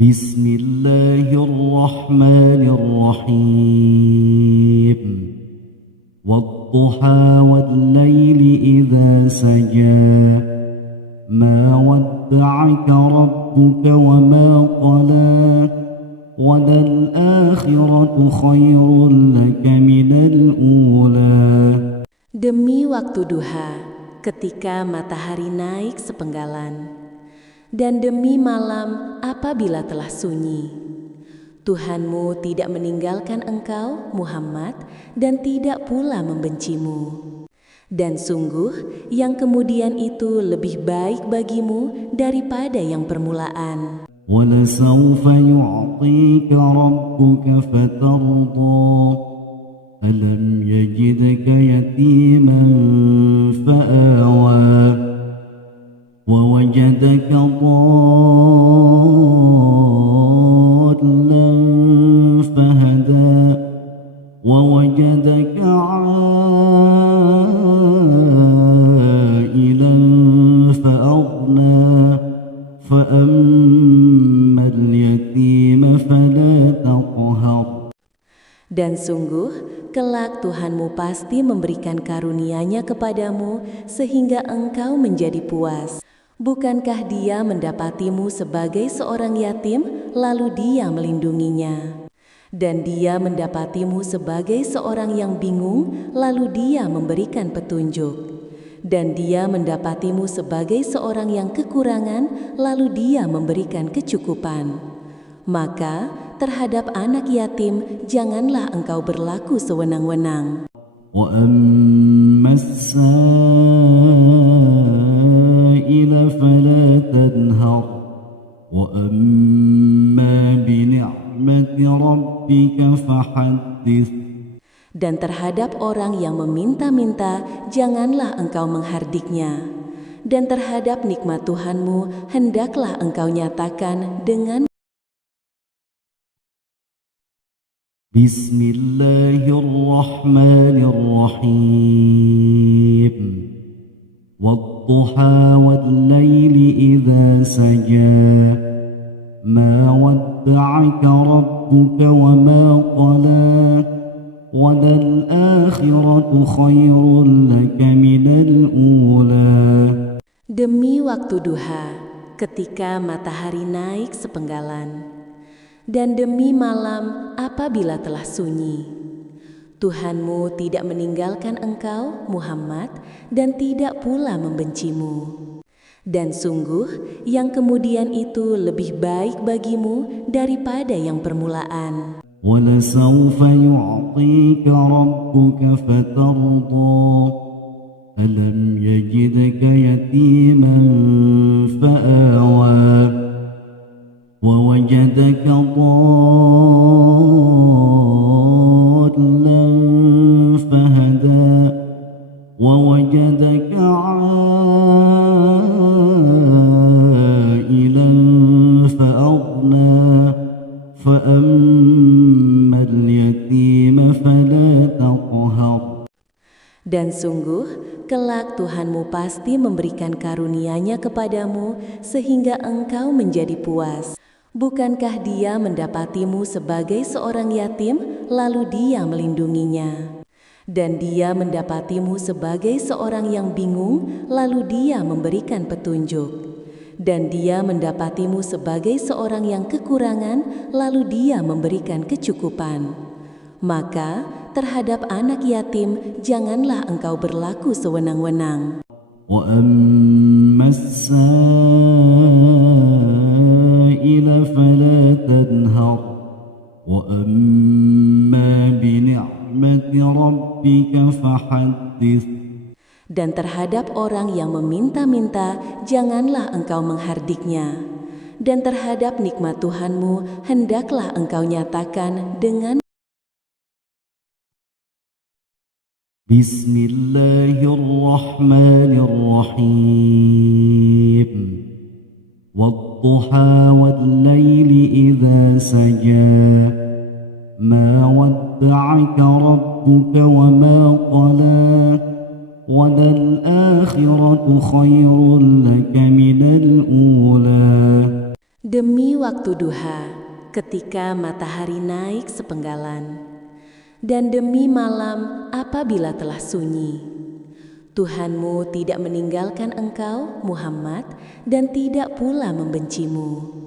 بسم الله الرحمن الرحيم والضحى والليل إذا سجى ما ودعك ربك وما قلى وللآخرة خير لك من الأولى. Demi waktu duha, ketika matahari naik sepenggalan, dan demi malam apabila telah sunyi, Tuhanmu tidak meninggalkan engkau, Muhammad, dan tidak pula membencimu. Dan sungguh, yang kemudian itu lebih baik bagimu daripada yang permulaan. وَلَسَوْفَ يُعْطِيكَ رَبُّكَ فَتَرْضَى أَلَمْ يَجِدْكَ يَتِيمًا فَآوَى وَوَجَدَكَ ضَالًّا فَهَدَى وَوَجَدَكَ عَائِلًا فَأَغْنَى فَأَمَّا الْيَتِيمَ فَلَا تَقْهَرْ. Dan sungguh, kelak Tuhanmu pasti memberikan karunia-Nya kepadamu sehingga engkau menjadi puas. Bukankah Dia mendapatimu sebagai seorang yatim, lalu Dia melindunginya? Dan Dia mendapatimu sebagai seorang yang bingung, lalu Dia memberikan petunjuk. Dan Dia mendapatimu sebagai seorang yang kekurangan, lalu Dia memberikan kecukupan. Maka terhadap anak yatim janganlah engkau berlaku sewenang-wenang. وَأَمَّا السَّائِلَ فَلَا تَنْهَرْ وَأَمَّا بِنِعْمَةِ رَبِّكَ فَحَدِّثْ. Dan terhadap orang yang meminta-minta janganlah engkau menghardiknya. Dan terhadap nikmat Tuhanmu hendaklah engkau nyatakan dengan Bismillahirrahmanirrahim. وَالضُّحَى وَاللَّيْلِ إِذَا سَجَى مَا وَدَّعَكَ رَبُّكَ وَمَا قَلَى وَلَلْآخِرَةُ خَيْرٌ لَكَ مِنَ الْأُولَى. Demi waktu duha, ketika matahari naik sepenggalan, dan demi malam apabila telah sunyi, Tuhanmu tidak meninggalkan engkau, Muhammad, dan tidak pula membencimu. Dan sungguh, yang kemudian itu lebih baik bagimu daripada yang permulaan. وَلَسَوْفَ يُعْطِيكَ رَبُّكَ فَتَرْضَى أَلَمْ يَجِدْكَ يَتِيمًا فَآوَى وَوَجَدَكَ ضَالًّا فَهَدَى وَوَجَدَكَ عَائِلًا فَأَغْنَى فَأَمَّا الْيَتِيمَ فَلَا تَقْهَرْ. Dan sungguh, kelak Tuhanmu pasti memberikan karunia-Nya kepadamu sehingga engkau menjadi puas. Bukankah Dia mendapatimu sebagai seorang yatim, lalu Dia melindunginya? Dan Dia mendapatimu sebagai seorang yang bingung, lalu Dia memberikan petunjuk. Dan Dia mendapatimu sebagai seorang yang kekurangan, lalu Dia memberikan kecukupan. Maka terhadap anak yatim janganlah engkau berlaku sewenang-wenang. وَأَمَّا السَّائِلَ فَلَا تَنْهَرْ وَأَمَّا بِنِعْمَةِ رَبِّكَ فَحَدِّثْ. Dan terhadap orang yang meminta-minta janganlah engkau menghardiknya. Dan terhadap nikmat Tuhanmu hendaklah engkau nyatakan dengan Bismillahirrahmanirrahim. وَالضُّحَى وَاللَّيْلِ إِذَا سَجَى مَا وَدَّعَكَ رَبُّكَ وَمَا قَلَى وَلَلْآخِرَةُ خَيْرٌ لَكَ مِنَ الْأُولَى. Demi waktu duha, ketika matahari naik sepenggalan, dan demi malam apabila telah sunyi, Tuhanmu tidak meninggalkan engkau, Muhammad, dan tidak pula membencimu.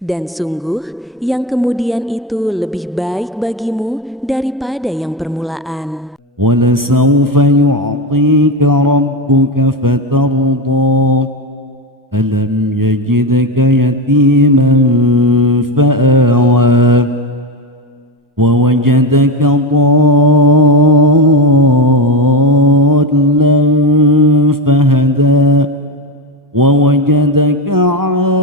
Dan sungguh, yang kemudian itu lebih baik bagimu daripada yang permulaan. وَلَسَوْفَ يُعْطِيكَ رَبُّكَ فَتَرْضَى أَلَمْ يَجِدْكَ يَتِيمًا فَآوَى وَوَجَدَكَ ضَالًّا فَهَدَى وَوَجَدَكَ عَائِلًا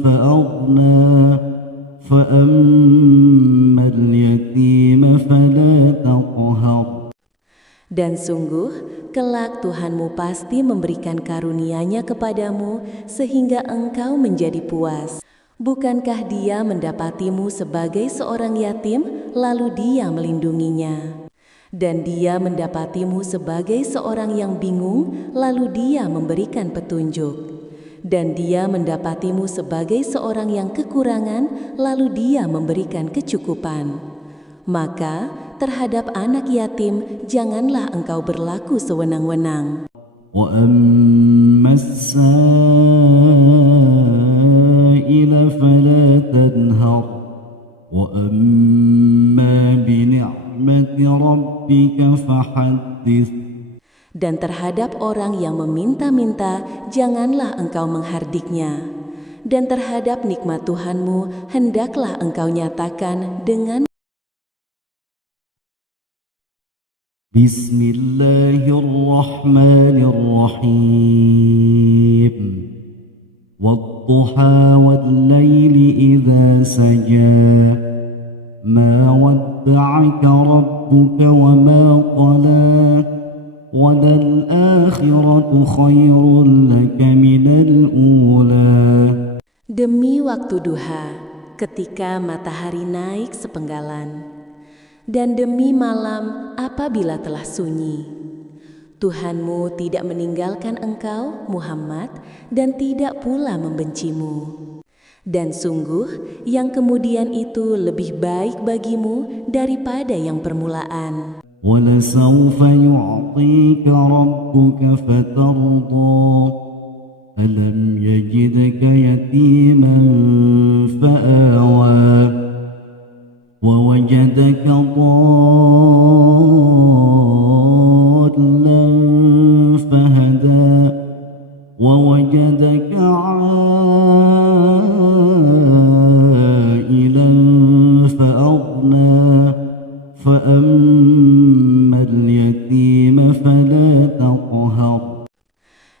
فَأَغْنَى فَأَمَّا الْيَتِيمَ فَلَا تَقْهَرْ. Dan sungguh, kelak Tuhanmu pasti memberikan karunia-Nya kepadamu sehingga engkau menjadi puas. Bukankah Dia mendapatimu sebagai seorang yatim, lalu Dia melindunginya? Dan Dia mendapatimu sebagai seorang yang bingung, lalu Dia memberikan petunjuk. Dan Dia mendapatimu sebagai seorang yang kekurangan, lalu Dia memberikan kecukupan. Maka terhadap anak yatim janganlah engkau berlaku sewenang-wenang. وَأَمَّا السَّائِلَ فَلَا تَنْهَرْ وَأَمَّا بِنِعْمَةِ رَبِّكَ فَحَدِّثْ. Dan terhadap orang yang meminta-minta janganlah engkau menghardiknya. Dan terhadap nikmat Tuhanmu hendaklah engkau nyatakan dengan Bismillahirrahmanirrahim. وَالضُّحَى وَاللَّيْلِ إِذَا سَجَى مَا وَدَّعَكَ رَبُّكَ وَمَا قَلَى وَلَلْآخِرَةُ خَيْرٌ لَكَ مِنَ الْأُولَى. demi waktu duha, ketika matahari naik sepenggalan, dan demi malam apabila telah sunyi. Tuhanmu tidak meninggalkan engkau, Muhammad, dan tidak pula membencimu. Dan sungguh, yang kemudian itu lebih baik bagimu daripada yang permulaan. وَلَسَوْفَ يُعْطِيكَ رَبُّكَ فَتَرْضَى أَلَمْ يَجِدْكَ يَتِيمًا فَآوَى وَوَجَدَكَ ضَالًّا فَهَدَى وَوَجَدَكَ عَائِلًا فَأَغْنَى فَأَمَّا الْيَتِيمَ فَلَا تَقْهَرْ.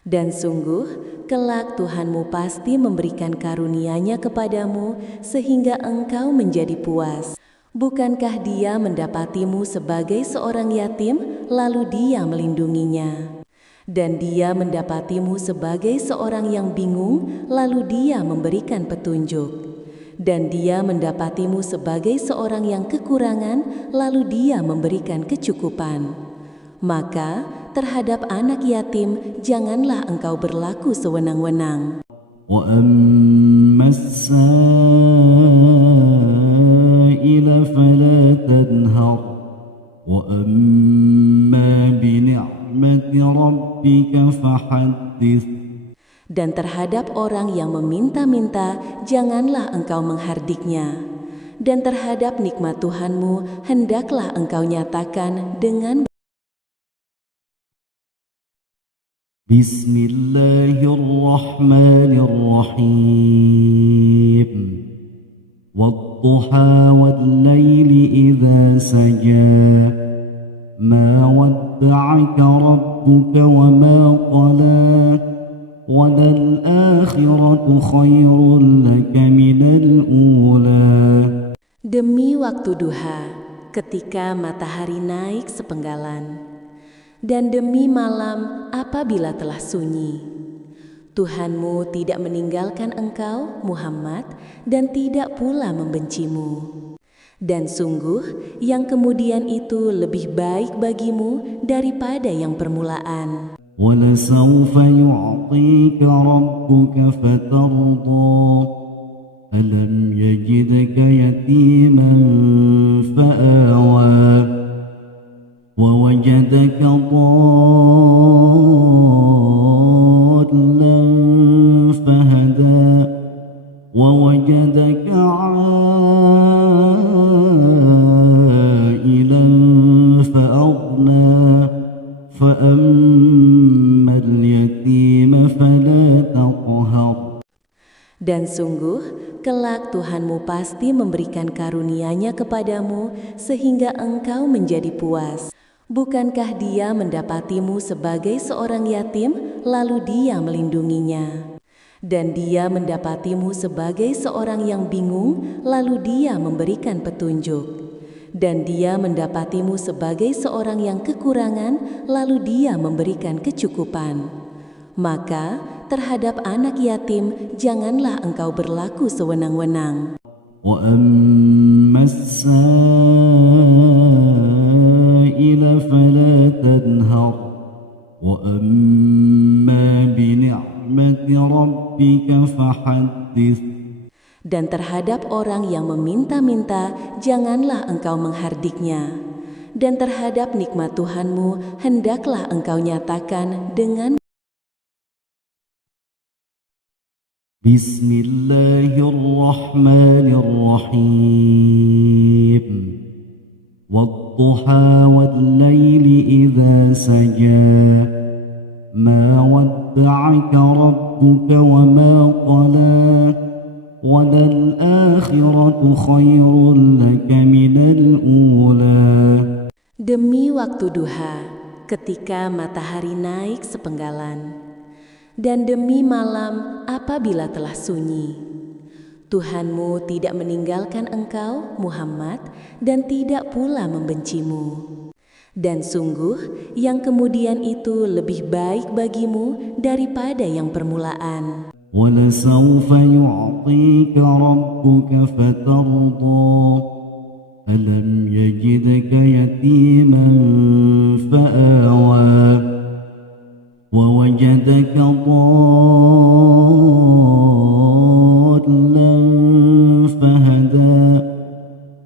Dan sungguh, kelak Tuhanmu pasti memberikan karunia-Nya kepadamu sehingga engkau menjadi puas. Bukankah Dia mendapatimu sebagai seorang yatim, lalu Dia melindunginya? Dan Dia mendapatimu sebagai seorang yang bingung, lalu Dia memberikan petunjuk. Dan Dia mendapatimu sebagai seorang yang kekurangan, lalu Dia memberikan kecukupan. Maka terhadap anak yatim janganlah engkau berlaku sewenang-wenang. وَأَمَّا السَّائِلَ فَلَا تَنْهَرْ وَأَمَّا بِنِعْمَةِ رَبِّكَ فَحَدِّثْ. Dan terhadap orang yang meminta-minta janganlah engkau menghardiknya. Dan terhadap nikmat Tuhanmu hendaklah engkau nyatakan dengan Bismillahirrahmanirrahim. وَالضُّحَى وَاللَّيْلِ إِذَا سَجَى مَا وَدَّعَكَ رَبُّكَ وَمَا قَلَى وَلَلْآخِرَةُ خَيْرٌ لَكَ مِنَ الْأُولَى. demi waktu duha, ketika matahari naik sepenggalan, dan demi malam apabila telah sunyi. Tuhanmu tidak meninggalkan engkau, Muhammad, dan tidak pula membencimu. Dan sungguh, yang kemudian itu lebih baik bagimu daripada yang permulaan. ولسوف يعطيك ربك فترضى ألم يجدك يتيما فآوى ووجدك ضالا فهدى ووجدك عائلا فأغنى فأما اليتيم فلا تقهر. Dan sungguh, kelak Tuhanmu pasti memberikan karunia-Nya kepadamu sehingga engkau menjadi puas. Bukankah Dia mendapatimu sebagai seorang yatim, lalu Dia melindunginya? Dan Dia mendapatimu sebagai seorang yang bingung, lalu Dia memberikan petunjuk. Dan Dia mendapatimu sebagai seorang yang kekurangan, lalu Dia memberikan kecukupan. Maka terhadap anak yatim janganlah engkau berlaku sewenang-wenang. وَأَمَّا السَّائِلَ فَلَا تَنْهَرْ وَأَمَّا بِنِعْمَةِ رَبِّكَ فَحَدِّثْ. Dan terhadap orang yang meminta-minta janganlah engkau menghardiknya. Dan terhadap nikmat Tuhanmu hendaklah engkau nyatakan dengan Bismillahirrahmanirrahim. Wadduha wal-laili idza saja. Ma wadda'aka rabbuka wa ma qala. Walal-akhiratu khairun laka minal ula. Demi waktu duha, ketika matahari naik sepenggalan. Dan demi malam apabila telah sunyi, Tuhanmu tidak meninggalkan engkau, Muhammad, dan tidak pula membencimu. Dan sungguh, yang kemudian itu lebih baik bagimu daripada yang permulaan. وَلَسَوْفَ يُعْطِيكَ رَبُّكَ فَتَرْضَى أَلَمْ يَجِدْكَ يَتِيمًا فَآوَى وَوَجَدَكَ ضَالًّا فَهَدَى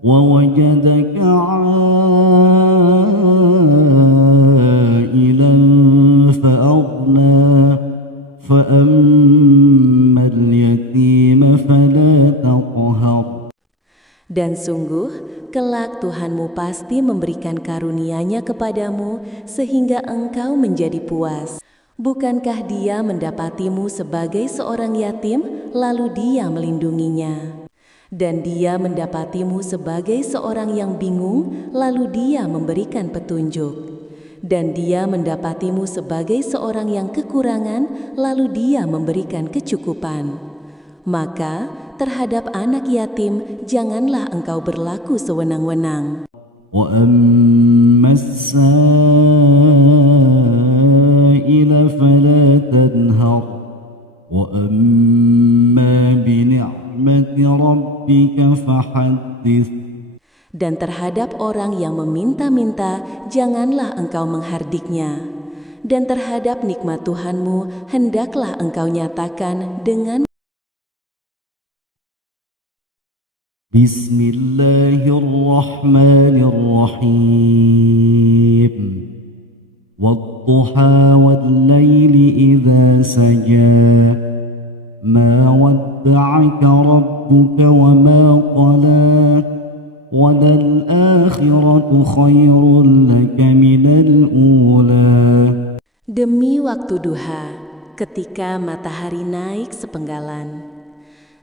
وَوَجَدَكَ عَائِلًا فَأَغْنَى فَأَمَّا الْيَتِيمَ فَلَا تَقْهَرْ. Dan sungguh, kelak Tuhanmu pasti memberikan karunia-Nya kepadamu sehingga engkau menjadi puas. Bukankah Dia mendapatimu sebagai seorang yatim, lalu Dia melindunginya? Dan Dia mendapatimu sebagai seorang yang bingung, lalu Dia memberikan petunjuk. Dan Dia mendapatimu sebagai seorang yang kekurangan, lalu Dia memberikan kecukupan. Maka terhadap anak yatim janganlah engkau berlaku sewenang-wenang. وَأَمَّا السَّائِلَ فَلَا تَنْهَرْ وَأَمَّا بِنِعْمَةِ رَبِّكَ فَحَدِّثْ. Dan terhadap orang yang meminta-minta janganlah engkau menghardiknya. Dan terhadap nikmat Tuhanmu hendaklah engkau nyatakan dengan Bismillahirrahmanirrahim. Wadduha wal-laili idza saja. Ma wadda'aka rabbuka wa ma qala. Walal-akhiratu khairun laka minal ula. Demi waktu duha, ketika matahari naik sepenggalan.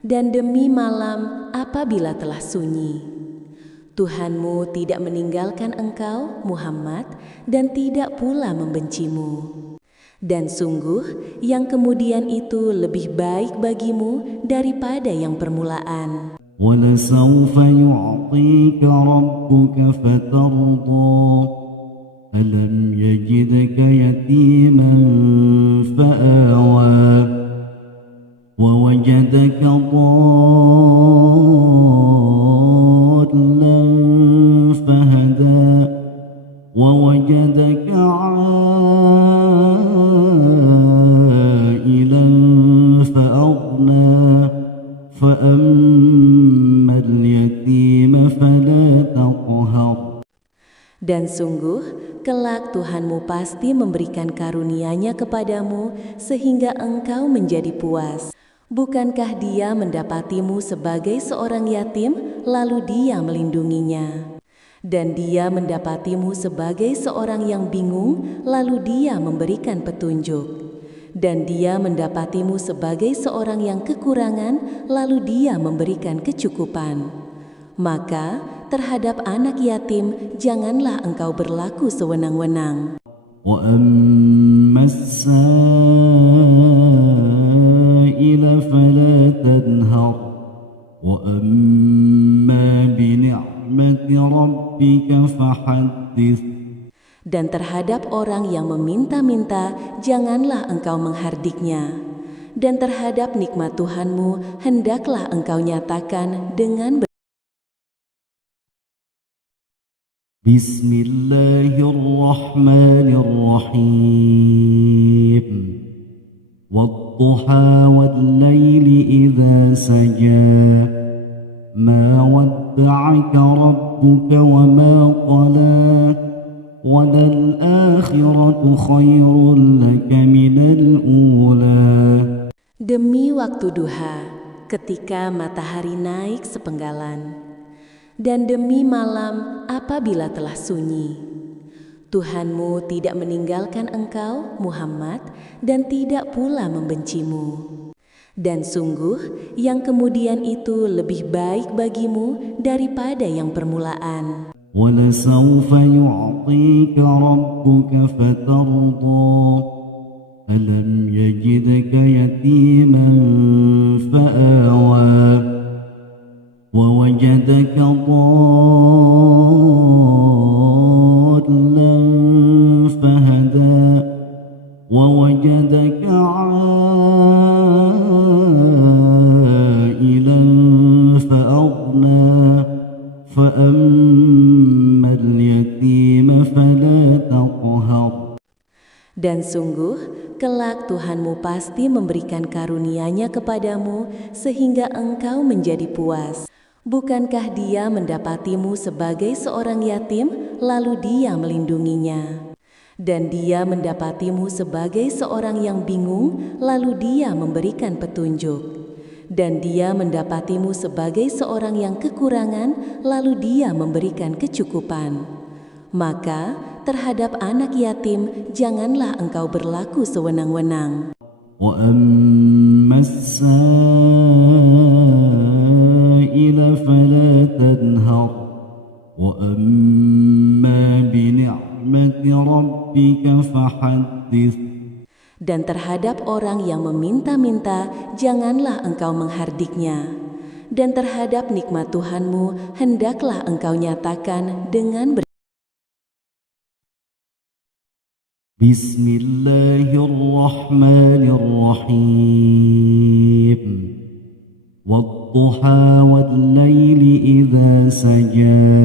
Dan demi malam apabila telah sunyi, Tuhanmu tidak meninggalkan engkau, Muhammad, dan tidak pula membencimu. Dan sungguh, yang kemudian itu lebih baik bagimu daripada yang permulaan. وَلَسَوْفَ يُعْطِيكَ رَبُّكَ فَتَرْضَى أَلَمْ يَجِدْكَ يَتِيمًا فَآوَى وَوَجَدَكَ ضَالًّا فَهَدَى وَوَجَدَكَ عَائِلًا Dan sungguh, kelak Tuhanmu pasti memberikan karunia-Nya kepadamu sehingga engkau menjadi puas. Bukankah Dia mendapatimu sebagai seorang yatim, lalu Dia melindunginya? Dan Dia mendapatimu sebagai seorang yang bingung, lalu Dia memberikan petunjuk. Dan Dia mendapatimu sebagai seorang yang kekurangan, lalu Dia memberikan kecukupan. Maka, terhadap anak yatim, janganlah engkau berlaku sewenang-wenang. وأما السائل فلا تنهر وأما بنعمة ربك فحدث. Dan terhadap orang yang meminta-minta, janganlah engkau menghardiknya. Dan terhadap nikmat Tuhanmu, hendaklah engkau nyatakan dengan بسم الله الرحمن الرحيم والضحى والليل إذا سجى ما ودعك ربك وما قلى وللآخرة خير لك من الأولى. Demi waktu duha, ketika matahari naik sepenggalan, dan demi malam apabila telah sunyi. Tuhanmu tidak meninggalkan engkau, Muhammad, dan tidak pula membencimu. Dan sungguh, yang kemudian itu lebih baik bagimu daripada yang permulaan. وَلَسَوْفَ يُعْطِيكَ رَبُّكَ فَتَرْضَى أَلَمْ يَجِدْكَ يَتِيمًا فَآوَى وَوَجَدَكَ ضَالًّا فَهَدَى وَوَجَدَكَ عَائِلًا فَأَغْنَى فَأَمَّا الْيَتِيمَ فَلَا تَقْهَرْ. Dan sungguh, kelak Tuhanmu pasti memberikan karunia-Nya kepadamu sehingga engkau menjadi puas. Bukankah Dia mendapatimu sebagai seorang yatim, lalu Dia melindunginya? Dan Dia mendapatimu sebagai seorang yang bingung, lalu Dia memberikan petunjuk. Dan Dia mendapatimu sebagai seorang yang kekurangan, lalu Dia memberikan kecukupan. Maka, terhadap anak yatim, janganlah engkau berlaku sewenang-wenang. وَأَمَّا السَّائِلَ فَلَا تَنْهَرْ وَأَمَّا بِنِعْمَةِ رَبِّكَ فَحَدِّثْ. Dan terhadap orang yang meminta-minta, janganlah engkau menghardiknya. Dan terhadap nikmat Tuhanmu, hendaklah engkau nyatakan dengan بسم الله الرحمن الرحيم والضحى والليل إذا سجى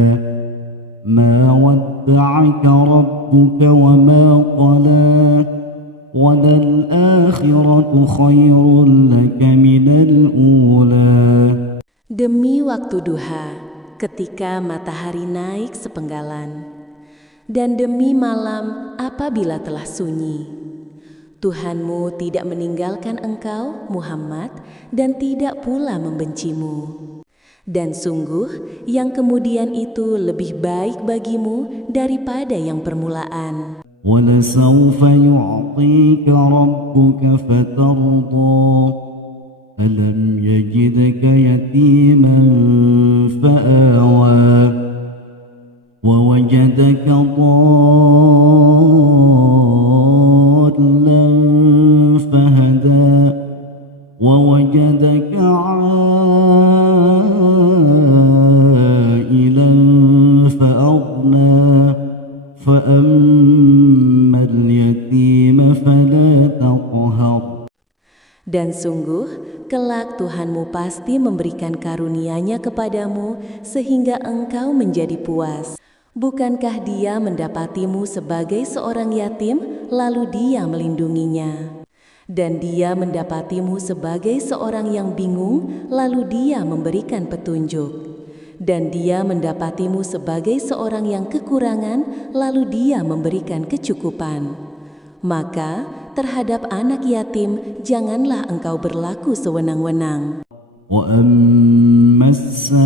ما ودعك ربك وما قلى وللآخرة خير لك من الأولى. Demi waktu duha, ketika matahari naik sepenggalan, dan demi malam apabila telah sunyi. Tuhanmu tidak meninggalkan engkau, Muhammad, dan tidak pula membencimu. Dan sungguh, yang kemudian itu lebih baik bagimu daripada yang permulaan. وَلَسَوْفَ يُعْطِيكَ رَبُّكَ فَتَرْضَى أَلَمْ يَجِدْكَ يَتِيمًا فَآوَى وَوَجَدَكَ ضَالًّا فَهَدَى وَوَجَدَكَ عَائِلًا فَأَغْنَى فَأَمَّا الْيَتِيمَ فَلَا تَقْهَرْ. Dan sungguh, kelak Tuhanmu pasti memberikan karunia-Nya kepadamu sehingga engkau menjadi puas. Bukankah Dia mendapatimu sebagai seorang yatim, lalu Dia melindunginya? Dan Dia mendapatimu sebagai seorang yang bingung, lalu Dia memberikan petunjuk. Dan Dia mendapatimu sebagai seorang yang kekurangan, lalu Dia memberikan kecukupan. Maka terhadap anak yatim janganlah engkau berlaku sewenang-wenang. وأما السائل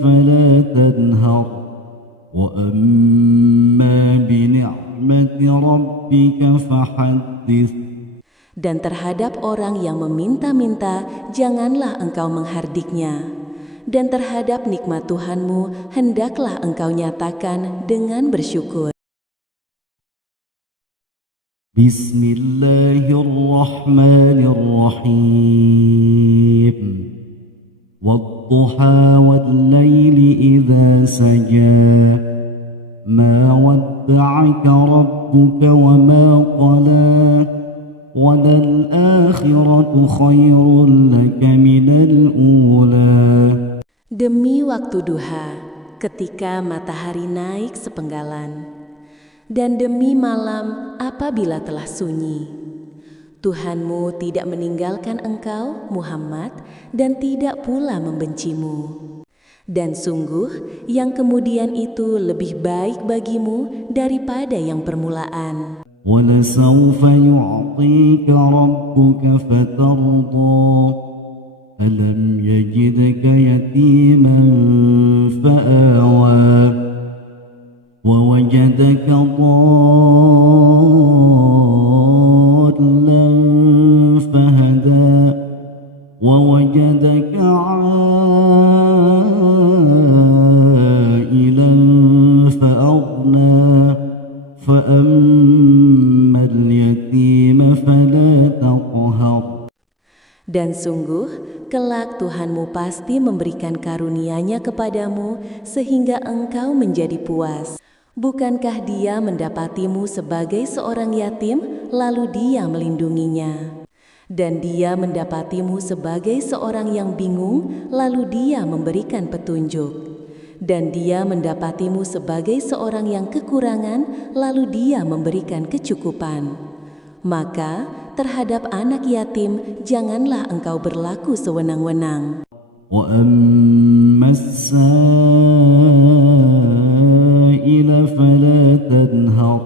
فلا تنهر وأما بنعمة ربك فحدث. Dan terhadap orang yang meminta-minta janganlah engkau menghardiknya. Dan terhadap nikmat Tuhanmu hendaklah engkau nyatakan dengan bersyukur. Bismillahirrahmanirrahim. Wadduha wal-laili idza saja. Ma wadda'aka rabbuka wa ma qala. وَلَلْآخِرَةُ خَيْرٌ لَكَ مِنَ الْأُولَى. Demi waktu duha, ketika matahari naik sepenggalan, dan demi malam apabila telah sunyi. Tuhanmu tidak meninggalkan engkau, Muhammad, dan tidak pula membencimu. Dan sungguh, yang kemudian itu lebih baik bagimu daripada yang permulaan. وَلَسَوْفَ يُعْطِيكَ رَبُّكَ فَتَرْضَى أَلَمْ يَجِدْكَ يَتِيمًا فَآوَى وَوَجَدَكَ ضَالًّا فَهَدَى وَوَجَدَكَ عَائِلًا فَأَغْنَى فَأَمَّا الْيَتِيمَ فَلَا تَقْهَرْ. Dan sungguh, kelak Tuhanmu pasti memberikan karunia-Nya kepadamu sehingga engkau menjadi puas. Bukankah Dia mendapatimu sebagai seorang yatim, lalu Dia melindunginya? Dan Dia mendapatimu sebagai seorang yang bingung, lalu Dia memberikan petunjuk. Dan Dia mendapatimu sebagai seorang yang kekurangan, lalu Dia memberikan kecukupan. Maka terhadap anak yatim janganlah engkau berlaku sewenang-wenang. وَأَمَّا السَّائِلَ فَلَا تَنْهَرْ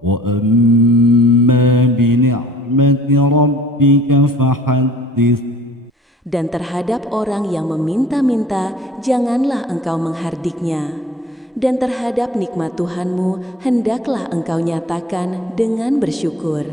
وَأَمَّا بِنِعْمَةِ رَبِّكَ فَحَدِّثْ. Dan terhadap orang yang meminta-minta janganlah engkau menghardiknya. Dan terhadap nikmat Tuhanmu hendaklah engkau nyatakan dengan bersyukur.